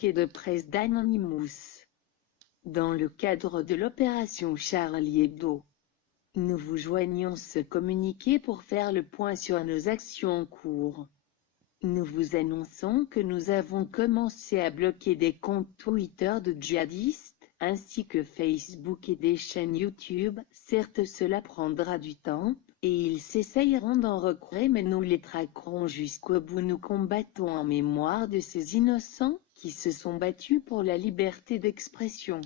communiqué de presse d'Anonymous. Dans le cadre de l'opération Charlie Hebdo, nous vous joignons ce communiqué pour faire le point sur nos actions en cours. Nous vous annonçons que nous avons commencé à bloquer des comptes Twitter de djihadistes, ainsi que Facebook et des chaînes YouTube. Certes, cela prendra du temps, et ils s'essayeront d'en recréer, mais nous les traquerons jusqu'au bout. Nous combattons en mémoire de ces innocents qui se sont battus pour la liberté d'expression.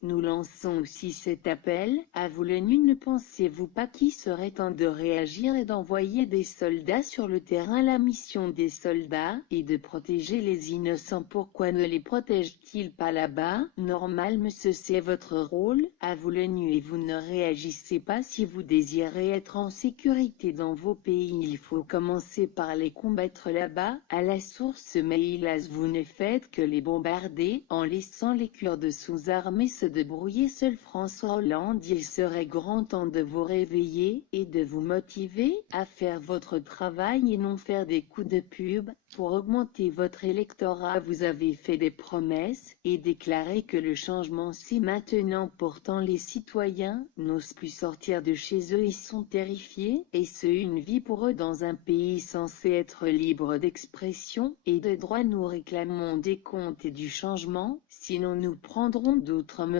Nous lançons aussi cet appel à vous l'ONU. Ne pensez-vous pas qu'il serait temps de réagir et d'envoyer des soldats sur le terrain? La mission des soldats est de protéger les innocents. Pourquoi ne les protège-t-il pas là-bas? Normal, monsieur, c'est votre rôle, à vous l'ONU, et vous ne réagissez pas. Si vous désirez être en sécurité dans vos pays, il faut commencer par les combattre là-bas, à la source. Mais hélas, vous ne faites que les bombarder, en laissant les Kurdes sous-armés se débrouiller seuls. François Hollande, il serait grand temps de vous réveiller, et de vous motiver à faire votre travail et non faire des coups de pub, pour augmenter votre électorat. Vous avez fait des promesses, et déclaré que le changement c'est maintenant. Pourtant les citoyens n'osent plus sortir de chez eux et sont terrifiés, et ce une vie pour eux dans un pays censé être libre d'expression et de droit. Nous réclamons des comptes et du changement, sinon nous prendrons d'autres mesures.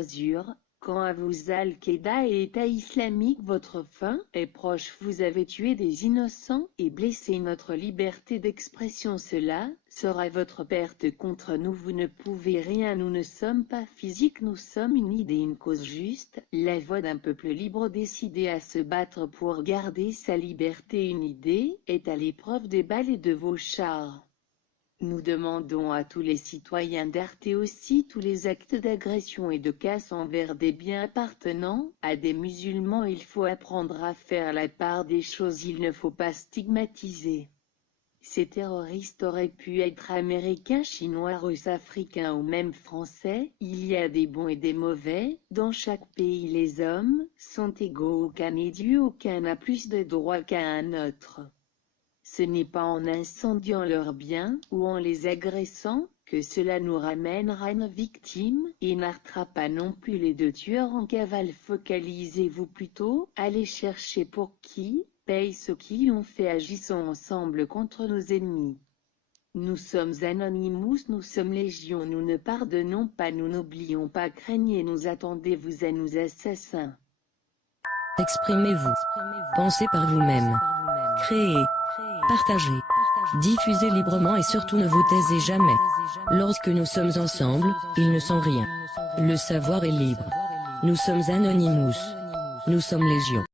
Quant à vous, Al-Qaïda et État islamique, votre fin est proche. Vous avez tué des innocents et blessé notre liberté d'expression. Cela sera votre perte. Contre nous, vous ne pouvez rien. Nous ne sommes pas physiques, nous sommes une idée, une cause juste, la voix d'un peuple libre décidé à se battre pour garder sa liberté. Une idée est à l'épreuve des balles et de vos chars. Nous demandons à tous les citoyens d'arrêter aussi tous les actes d'agression et de casse envers des biens appartenant à des musulmans. Il faut apprendre à faire la part des choses. Il ne faut pas stigmatiser. Ces terroristes auraient pu être américains, chinois, russes, africains ou même français. Il y a des bons et des mauvais. Dans chaque pays, les hommes sont égaux. Aucun n'est Dieu, aucun n'a plus de droits qu'un autre. Ce n'est pas en incendiant leurs biens, ou en les agressant, que cela nous ramènera une victime, et n'arrêtera pas non plus les deux tueurs en cavale. Focalisez-vous plutôt, allez chercher pour qui paye ceux qui ont fait. Agissons ensemble contre nos ennemis. Nous sommes Anonymous, nous sommes Légion, nous ne pardonnons pas, nous n'oublions pas. Craignez-nous, attendez-vous à nos assassins. Exprimez-vous. Pensez par vous-même. Créez. Partagez. Diffusez librement et surtout ne vous taisez jamais. Lorsque nous sommes ensemble, ils ne sont rien. Le savoir est libre. Nous sommes Anonymous. Nous sommes Légion.